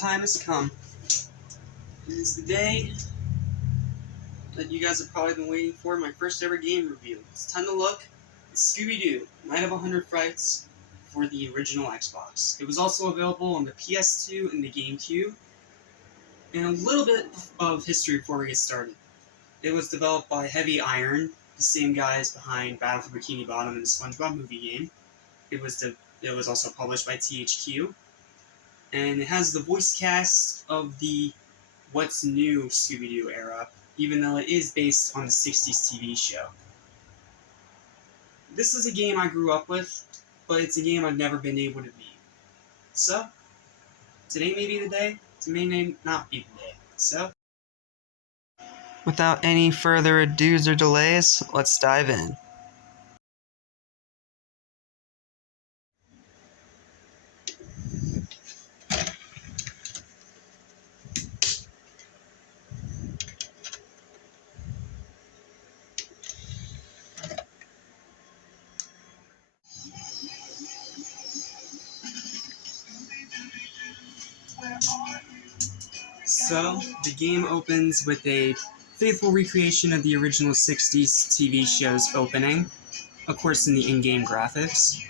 time has come. It is the day that you guys have probably been waiting for, my first ever game review. It's time to look at Scooby-Doo, Night of 100 Frights for the original Xbox. It was also available on the PS2 and the GameCube. And a little bit of history before we get started. It was developed by Heavy Iron, the same guys behind Battle for Bikini Bottom and the SpongeBob movie game. It was also published by THQ. And it has the voice cast of the What's New Scooby-Doo era, even though it is based on the 60s TV show. This is a game I grew up with, but it's a game I've never been able to beat. So, today may be the day, today may not be the day. So, without any further ados or delays, let's dive in. So, the game opens with a faithful recreation of the original 60s TV show's opening, of course in the in-game graphics.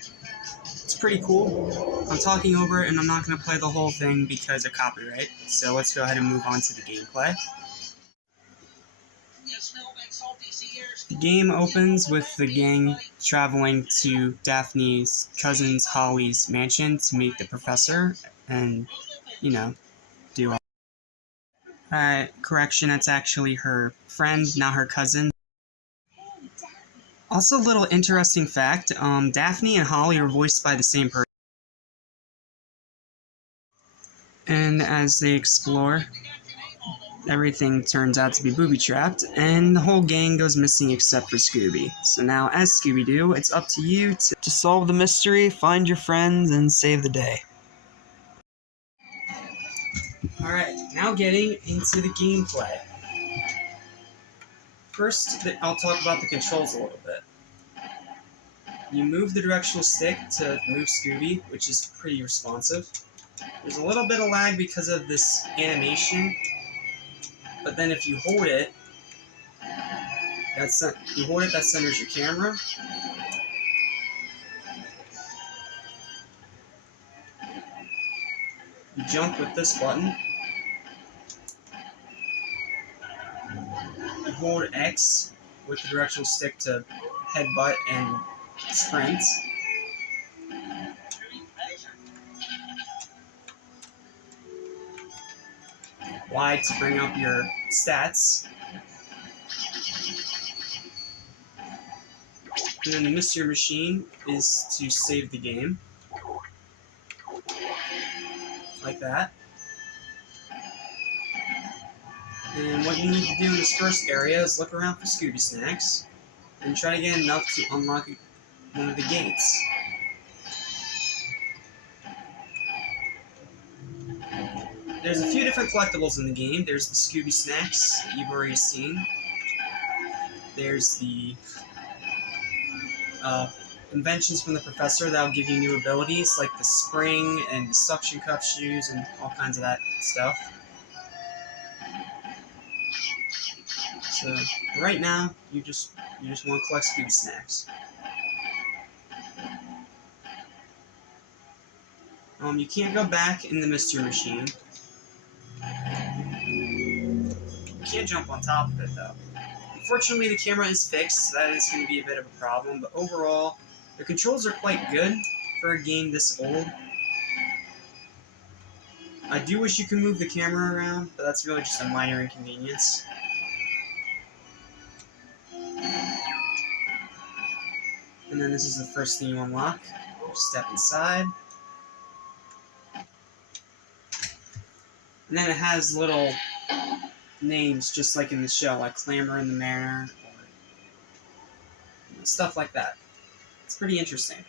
It's pretty cool. I'm talking over it and I'm not going to play the whole thing because of copyright, so let's go ahead and move on to the gameplay. The game opens with the gang traveling to Daphne's cousin's Holly's mansion to meet the professor and, do all. Correction, that's actually her friend, not her cousin. Also, a little interesting fact, Daphne and Holly are voiced by the same person. And as they explore, everything turns out to be booby-trapped, and the whole gang goes missing except for Scooby. So now, as Scooby-Doo, it's up to you to solve the mystery, find your friends, and save the day. Alright, now getting into the gameplay. First, I'll talk about the controls a little bit. You move the directional stick to move Scooby, which is pretty responsive. There's a little bit of lag because of this animation, but then if you hold it, that centers your camera. You jump with this button. You hold X with the directional stick to headbutt and sprint. Y to bring up your stats. And then the mystery machine is to save the game. Like that. And what you need to do in this first area is look around for Scooby snacks and try to get enough to unlock one of the gates. There's a few different collectibles in the game. There's the Scooby snacks that you've already seen. There's the inventions from the professor that'll give you new abilities, like the spring and the suction cup shoes and all kinds of that stuff. So right now, you just want to collect Scooby snacks. You can't go back in the mystery machine. You can't jump on top of it though. Unfortunately, the camera is fixed, so that is going to be a bit of a problem. But overall, the controls are quite good for a game this old. I do wish you could move the camera around, but that's really just a minor inconvenience. And then this is the first thing you unlock. Just step inside. And then it has little names, just like in the show, like Clamor in the Manor, or stuff like that. It's pretty interesting.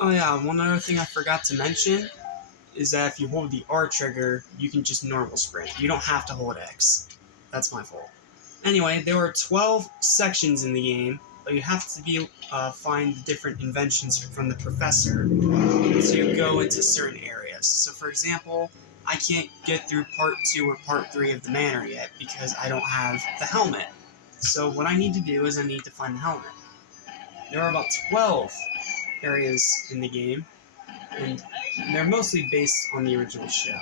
Oh yeah, one other thing I forgot to mention is that if you hold the R trigger, you can just normal sprint. You don't have to hold X. That's my fault. Anyway, there were 12 sections in the game, but you have to find the different inventions from the professor to go into certain areas. So for example, I can't get through part 2 or part 3 of the manor yet because I don't have the helmet. So what I need to do is I need to find the helmet. There are about 12 areas in the game, and they're mostly based on the original show.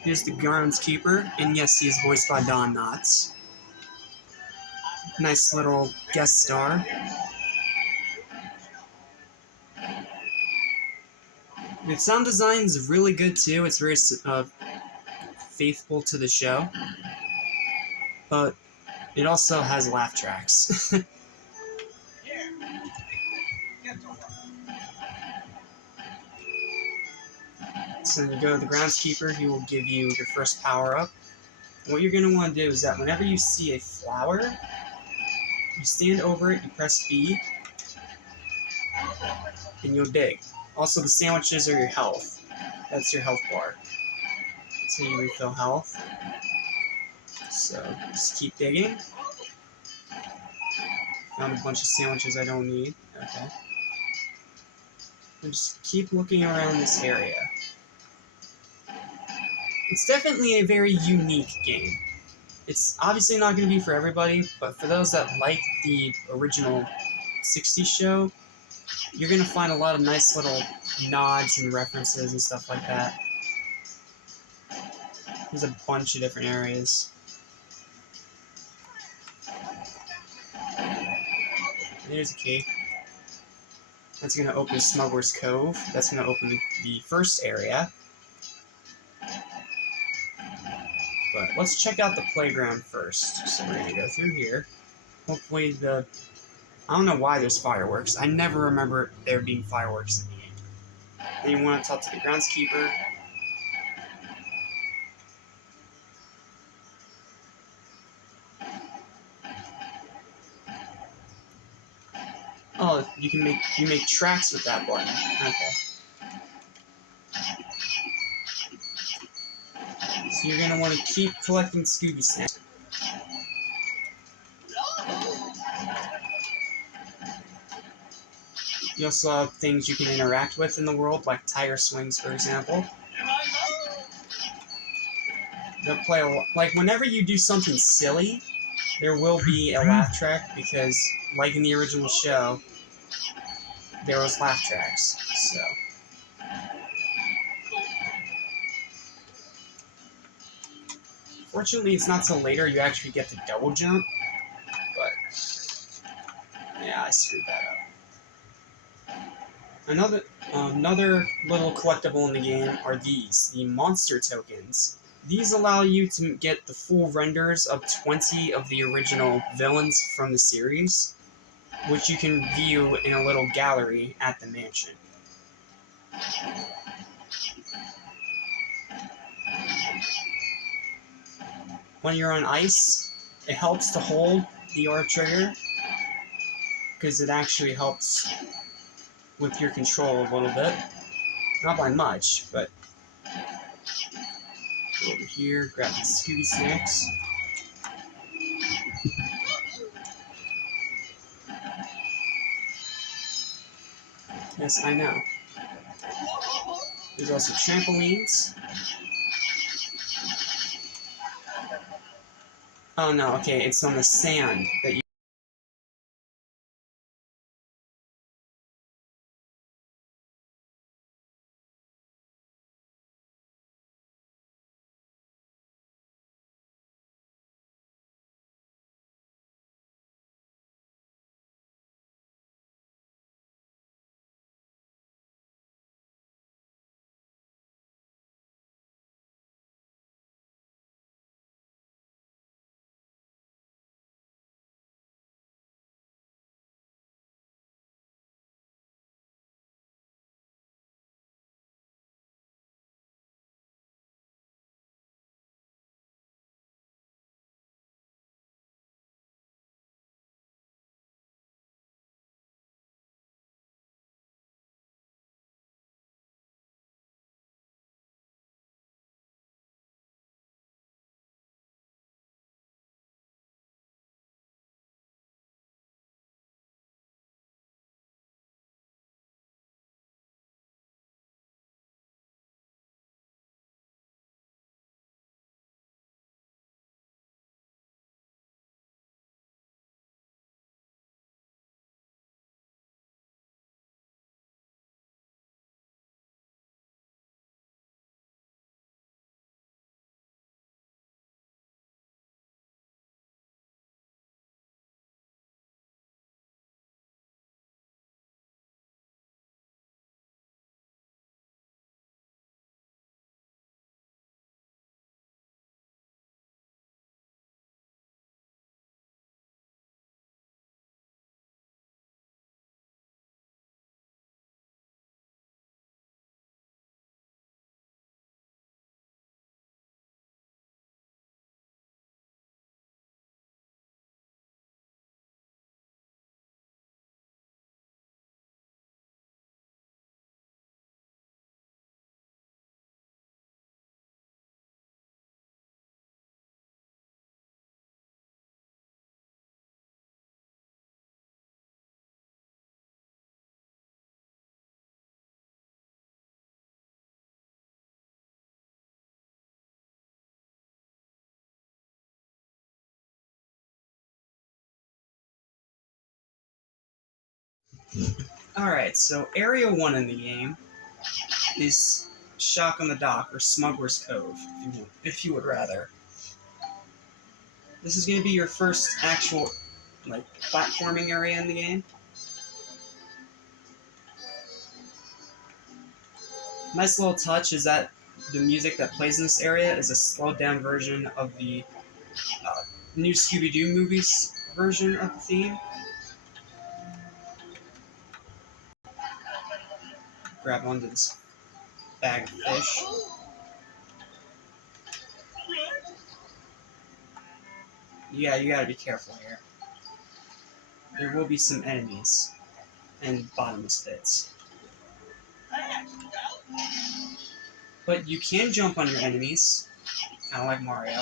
Here's the groundskeeper, and yes, he is voiced by Don Knotts. Nice little guest star. The sound design is really good too. It's very faithful to the show, but it also has laugh tracks. So when you go to the groundskeeper, he will give you your first power-up. What you're going to want to do is that whenever you see a flower, you stand over it, you press B, and you'll dig. Also, the sandwiches are your health. That's your health bar. That's how you refill health. So, just keep digging. Found a bunch of sandwiches I don't need. Okay. And just keep looking around this area. It's definitely a very unique game. It's obviously not going to be for everybody, but for those that like the original 60s show, you're going to find a lot of nice little nods and references and stuff like that. There's a bunch of different areas. There's a key. That's going to open Smuggler's Cove. That's going to open the first area. But let's check out the playground first. So we're going to go through here. Hopefully I don't know why there's fireworks. I never remember there being fireworks in the game. Then you want to talk to the groundskeeper. Oh, you make tracks with that button. Okay. So you're gonna want to keep collecting Scooby snacks. You also have things you can interact with in the world, like tire swings, for example. They'll play like whenever you do something silly, there will be a laugh track because, like in the original show, there was laugh tracks. So. Fortunately, it's not till later you actually get to double jump, but yeah, I screwed that up. Another little collectible in the game are these, the monster tokens. These allow you to get the full renders of 20 of the original villains from the series, which you can view in a little gallery at the mansion. When you're on ice, it helps to hold the R trigger, because it actually helps with your control a little bit. Not by much, but go over here, grab the Scooby snacks. Yes, I know. There's also trampolines. Oh no, okay, it's on the sand that you Alright, so Area 1 in the game is Shock on the Dock, or Smuggler's Cove, if you would rather. This is going to be your first actual, like, platforming area in the game. Nice little touch is that the music that plays in this area is a slowed down version of the new Scooby-Doo movies version of the theme. Grab onto this bag of fish. Yeah, you gotta be careful here. There will be some enemies and bottomless pits. But you can jump on your enemies, kind of like Mario.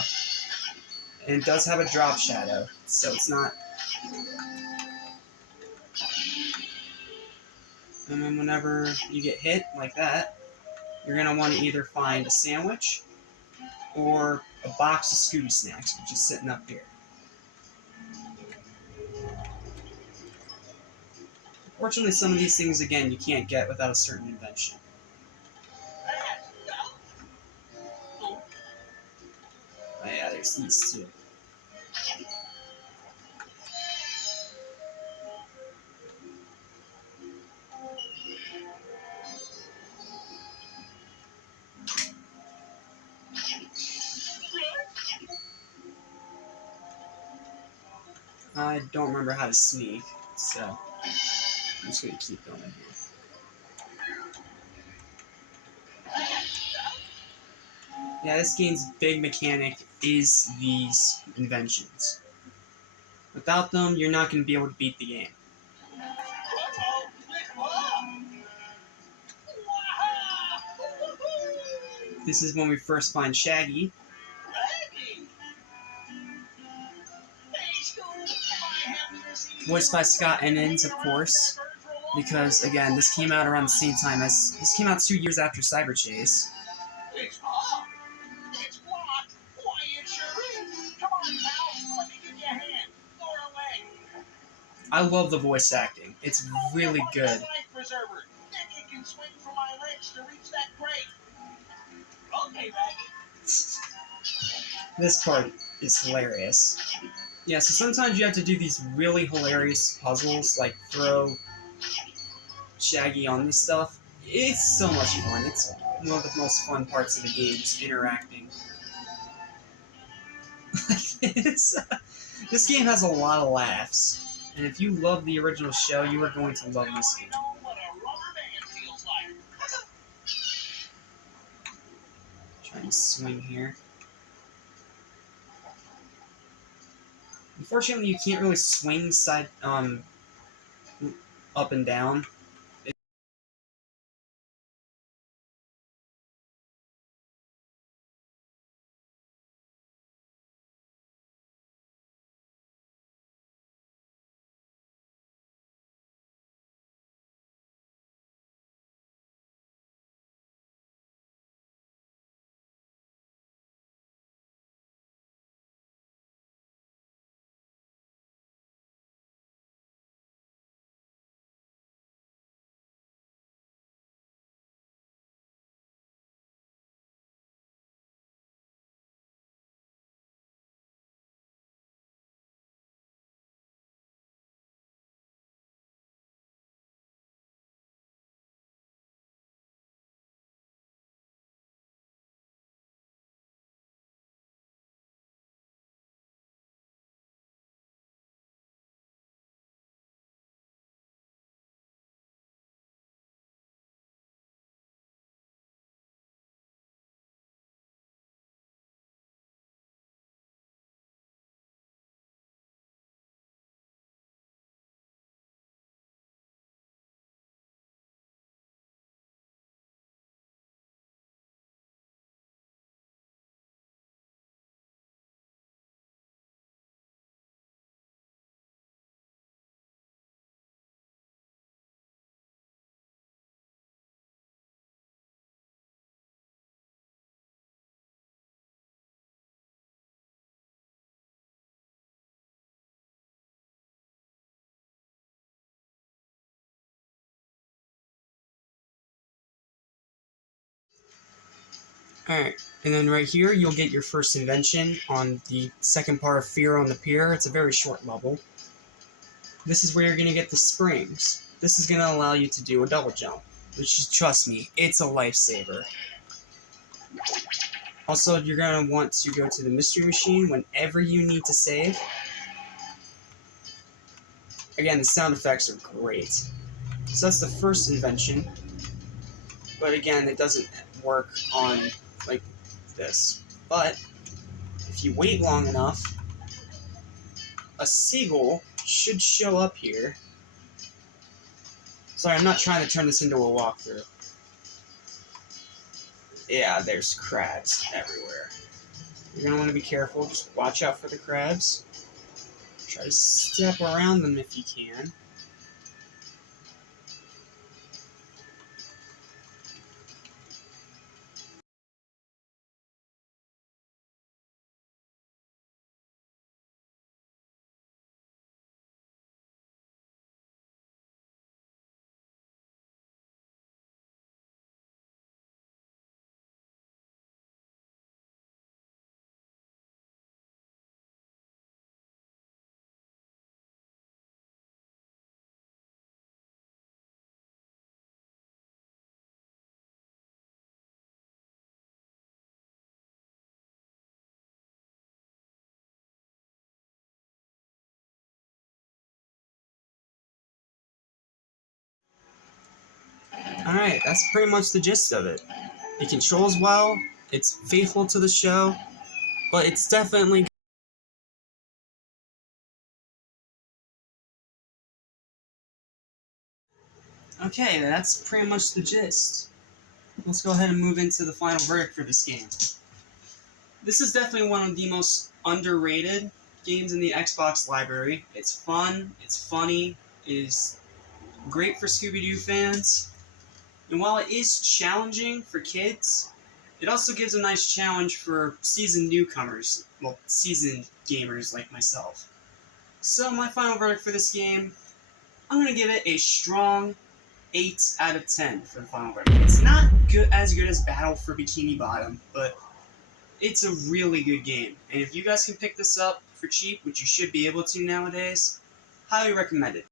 And it does have a drop shadow, so it's not... And then whenever you get hit like that, you're going to want to either find a sandwich or a box of Scooby snacks, which is sitting up here. Fortunately, some of these things, again, you can't get without a certain invention. Oh yeah, there's these too. I don't remember how to sneak, so I'm just going to keep going here. Yeah, this game's big mechanic is these inventions. Without them, you're not going to be able to beat the game. This is when we first find Shaggy. Voiced by Scott Ennons, of course, because, again, this came out around the same time as... This came out 2 years after Cyber Chase. It's hot. It's blocked. Why, it sure is. Come on, pal. Let me give you a hand. Throw it away. I love the voice acting. It's really good. Life preserver. Then you can swing for my legs to reach that crate. Okay, Maggie. This part is hilarious. Yeah, so sometimes you have to do these really hilarious puzzles, like throw Shaggy on this stuff. It's so much fun. It's one of the most fun parts of the game, just interacting. This game has a lot of laughs, and if you love the original show, you are going to love this game. Trying to swing here. Unfortunately, you can't really swing up and down. Alright, and then right here, you'll get your first invention on the second part of Fear on the Pier. It's a very short level. This is where you're going to get the springs. This is going to allow you to do a double jump, which is, trust me, it's a lifesaver. Also, you're going to want to go to the mystery machine whenever you need to save. Again, the sound effects are great. So that's the first invention. But again, it doesn't work on, like, this. But if you wait long enough, a seagull should show up here. Sorry, I'm not trying to turn this into a walkthrough. Yeah, there's crabs everywhere. You're going to want to be careful. Just watch out for the crabs. Try to step around them if you can. Alright, that's pretty much the gist of it. It controls well, it's faithful to the show, but it's definitely... Okay, that's pretty much the gist. Let's go ahead and move into the final verdict for this game. This is definitely one of the most underrated games in the Xbox library. It's fun, it's funny, it is great for Scooby-Doo fans, and while it is challenging for kids, it also gives a nice challenge for seasoned newcomers, well, seasoned gamers like myself. So my final verdict for this game, I'm going to give it a strong 8 out of 10 for the final verdict. It's not as good as Battle for Bikini Bottom, but it's a really good game. And if you guys can pick this up for cheap, which you should be able to nowadays, highly recommend it.